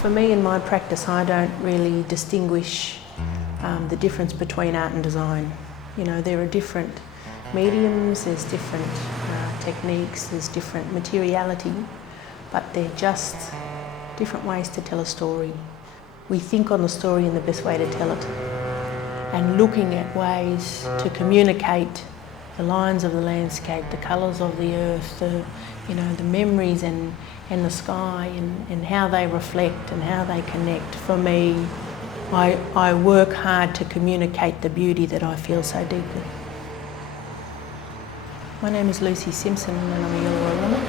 For me in my practice, I don't really distinguish the difference between art and design. You know, there are different mediums, there's different techniques, there's different materiality, but they're just different ways to tell a story. We think on the story and the best way to tell it, and looking at ways to communicate the lines of the landscape, the colours of the earth, the memories and the sky and how they reflect and how they connect. For me, I work hard to communicate the beauty that I feel so deeply. My name is Lucy Simpson and I'm a Illawarra woman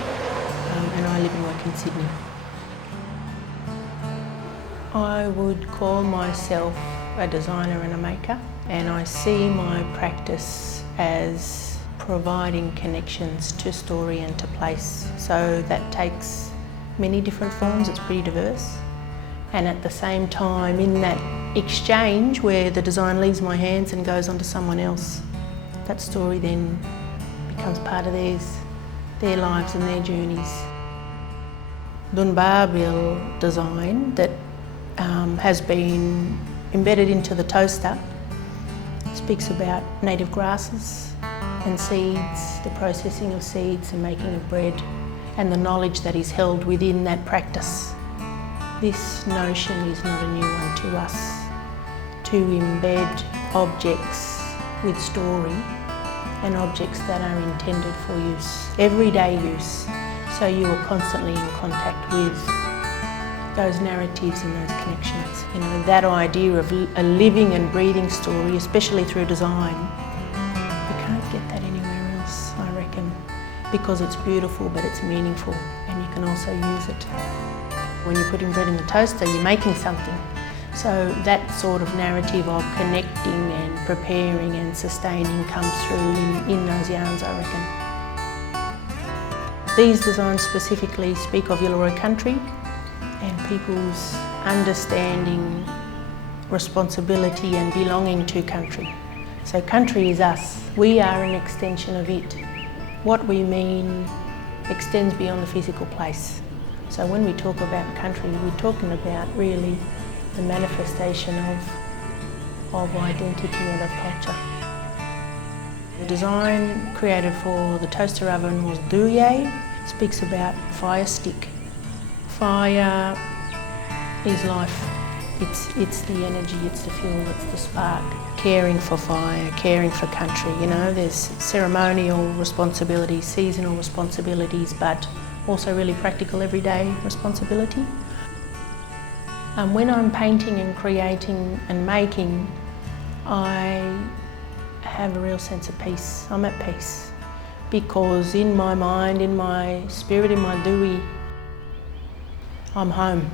and I live and work in Sydney. I would call myself a designer and a maker, and I see my practice as providing connections to story and to place. So that takes many different forms, it's pretty diverse. And at the same time, in that exchange where the design leaves my hands and goes on to someone else, that story then becomes part of their lives and their journeys. Dhunbarrbil design that has been embedded into the toaster speaks about native grasses and seeds, the processing of seeds and making of bread, and the knowledge that is held within that practice. This notion is not a new one to us, to embed objects with story and objects that are intended for use, everyday use, so you are constantly in contact with those narratives and those connections. You know, that idea of a living and breathing story, especially through design, you can't get that anywhere else, I reckon, because it's beautiful but it's meaningful and you can also use it. When you're putting bread in the toaster, you're making something. So that sort of narrative of connecting and preparing and sustaining comes through in those yarns, I reckon. These designs specifically speak of Illawarra country and people's understanding, responsibility and belonging to country. So country is us. We are an extension of it. What we mean extends beyond the physical place. So when we talk about country, we're talking about really the manifestation of identity and of culture. The design created for the toaster oven was Dhuuyaay. It speaks about fire stick. Fire is life. It's the energy, it's the fuel, it's the spark. Caring for fire, caring for country, you know, there's ceremonial responsibilities, seasonal responsibilities, but also really practical everyday responsibility. When I'm painting and creating and making, I have a real sense of peace. I'm at peace because in my mind, in my spirit, in my Dhuuyaay, I'm home.